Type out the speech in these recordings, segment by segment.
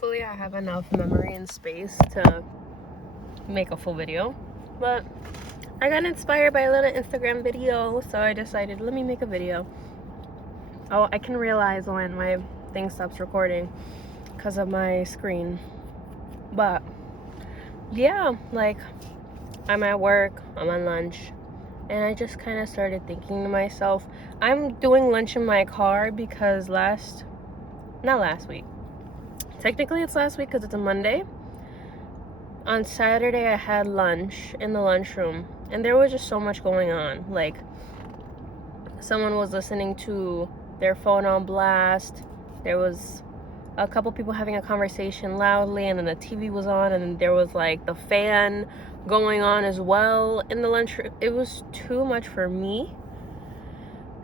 Hopefully I have enough memory and space to make a full video. But I got inspired by a little Instagram video, so I decided, let me make a video. Oh, I can realize when my thing stops recording because of my screen. But yeah, like, I'm at work, I'm on lunch, and I just kind of started thinking to myself, I'm doing lunch in my car because not last week. Technically it's last week because it's a Monday. On Saturday I had lunch in the lunchroom, and there was just so much going on. Like, someone was listening to their phone on blast. There was a couple people having a conversation loudly, and then the TV was on, and there was like the fan going on as well in the lunchroom. It was too much for me,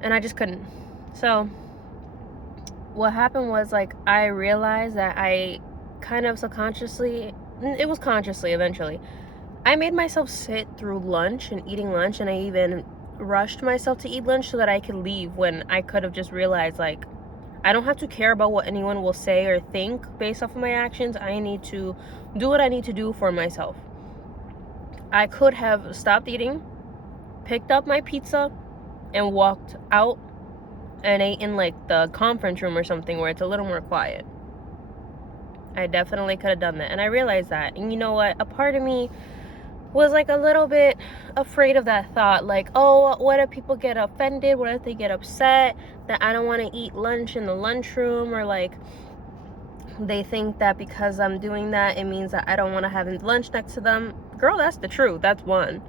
and I just couldn't. So what happened was, like, I realized that I kind of subconsciously, it was consciously eventually, I made myself sit through lunch and eating lunch, and I even rushed myself to eat lunch so that I could leave, when I could have just realized, like, I don't have to care about what anyone will say or think based off of my actions. I need to do what I need to do for myself. I could have stopped eating, picked up my pizza, and walked out and ate in like the conference room or something where it's a little more quiet. I definitely could have done that, and I realized that. And you know what? A part of me was like a little bit afraid of that thought, like, oh, what if people get offended? What if they get upset that I don't want to eat lunch in the lunchroom, or like they think that because I'm doing that, it means that I don't want to have lunch next to them. Girl, that's the truth. That's one.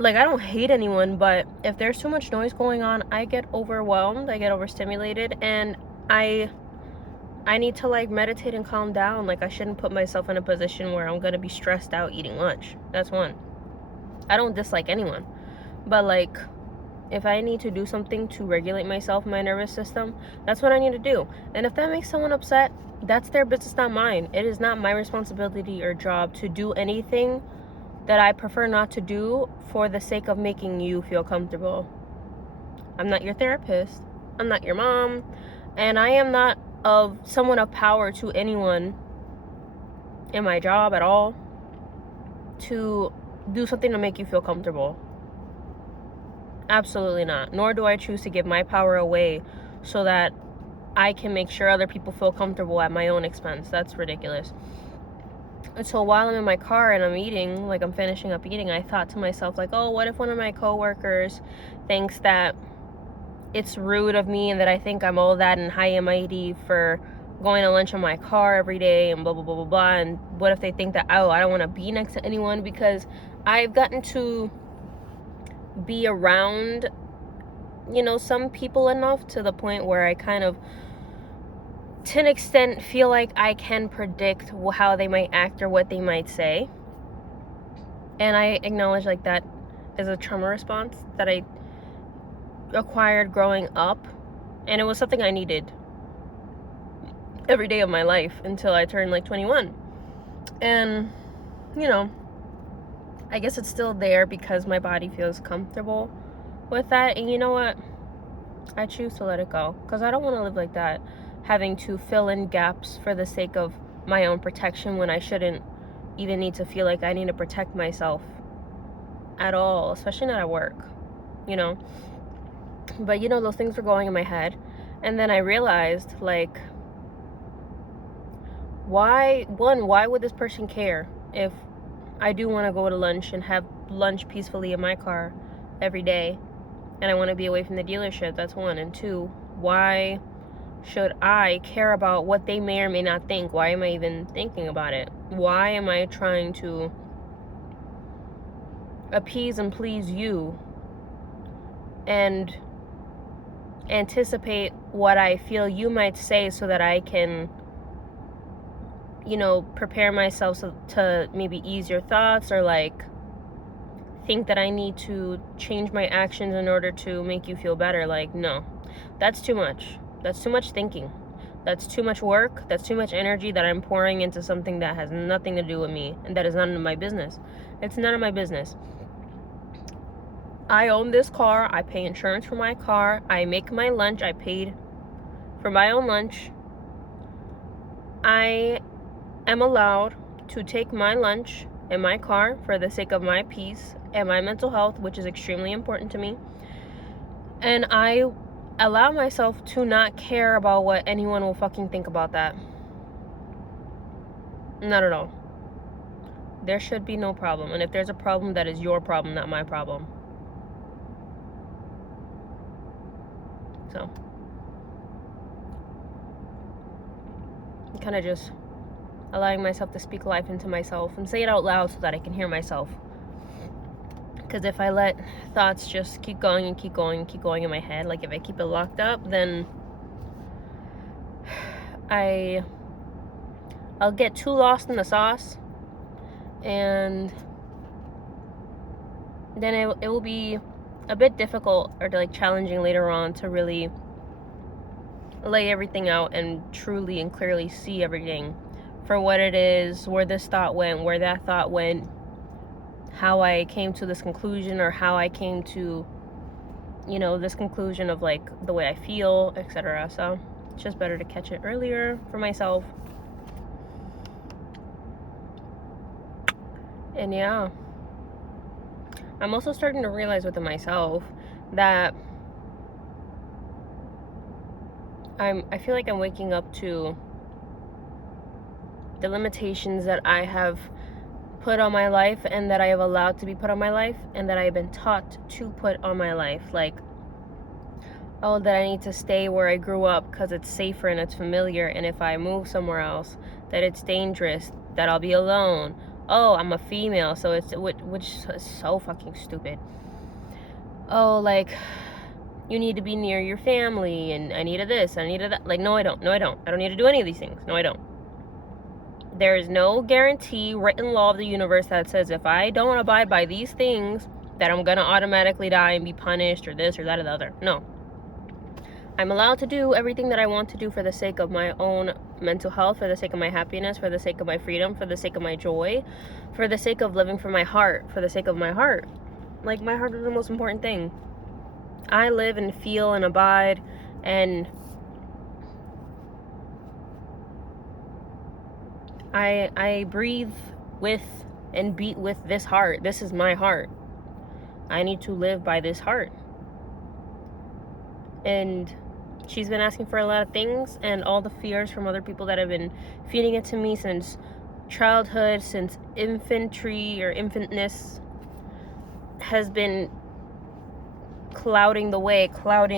Like, I don't hate anyone, but if there's too much noise going on, I get overwhelmed, I get overstimulated, and I need to like meditate and calm down. Like, I shouldn't put myself in a position where I'm gonna be stressed out eating lunch. That's one. I don't dislike anyone, but like, if I need to do something to regulate myself, my nervous system, that's what I need to do. And if that makes someone upset, that's their business, not mine. It is not my responsibility or job to do anything that I prefer not to do for the sake of making you feel comfortable. I'm not your therapist, I'm not your mom, and I am not someone of power to anyone in my job at all to do something to make you feel comfortable. Absolutely not. Nor do I choose to give my power away so that I can make sure other people feel comfortable at my own expense. That's ridiculous. And so while I'm in my car and I'm eating, like I'm finishing up eating, I thought to myself, like, oh, what if one of my coworkers thinks that it's rude of me and that I think I'm all that and high and mighty for going to lunch in my car every day and blah, blah, blah, blah, blah. And what if they think that, oh, I don't want to be next to anyone because I've gotten to be around, you know, some people enough to the point where I kind of, to an extent, feel like I can predict how they might act or what they might say. And I acknowledge, like, that is a trauma response that I acquired growing up, and it was something I needed every day of my life until I turned like 21. And, you know, I guess it's still there because my body feels comfortable with that. And you know what? I choose to let it go because I don't want to live like that, having to fill in gaps for the sake of my own protection when I shouldn't even need to feel like I need to protect myself at all, especially not at work, you know. But you know, those things were going in my head, and then I realized, like, why would this person care if I do want to go to lunch and have lunch peacefully in my car every day, and I want to be away from the dealership? That's one. And two, why should I care about what they may or may not think? Why am I even thinking about it? Why am I trying to appease and please you and anticipate what I feel you might say so that I can, you know, prepare myself to maybe ease your thoughts, or like think that I need to change my actions in order to make you feel better? Like, no, that's too much. That's too much thinking. That's too much work. That's too much energy that I'm pouring into something that has nothing to do with me and that is none of my business. It's none of my business. I own this car. I pay insurance for my car. I make my lunch. I paid for my own lunch. I am allowed to take my lunch in my car for the sake of my peace and my mental health, which is extremely important to me. And I allow myself to not care about what anyone will fucking think about that. Not at all. There should be no problem. And if there's a problem, that is your problem, not my problem. So, kind of just allowing myself to speak life into myself and say it out loud so that I can hear myself. Because if I let thoughts just keep going and keep going and keep going in my head, like if I keep it locked up, then I'll get too lost in the sauce, and then it will be a bit difficult or like challenging later on to really lay everything out and truly and clearly see everything for what it is, where this thought went, where that thought went, how I came to this conclusion, or how I came to, you know, this conclusion of like the way I feel, etc. So it's just better to catch it earlier for myself. And yeah, I'm also starting to realize within myself that I feel like I'm waking up to the limitations that I have put on my life, and that I have allowed to be put on my life, and that I have been taught to put on my life. Like, oh, that I need to stay where I grew up because it's safer and it's familiar, and if I move somewhere else, that it's dangerous, that I'll be alone. Oh, I'm a female, so it's, which is so fucking stupid. Oh, like, you need to be near your family, and I needed this, I needed that. Like, no, I don't. I don't need to do any of these things. No, I don't. There is no guarantee, written law of the universe that says if I don't abide by these things, that I'm gonna automatically die and be punished, or this or that or the other. No. I'm allowed to do everything that I want to do for the sake of my own mental health, for the sake of my happiness, for the sake of my freedom, for the sake of my joy, for the sake of living for my heart, for the sake of my heart. Like, my heart is the most important thing. I live and feel and abide and I breathe with and beat with this heart. This is my heart. I need to live by this heart. And she's been asking for a lot of things, and all the fears from other people that have been feeding it to me since childhood, since infantry or infantness, has been clouding the way, clouding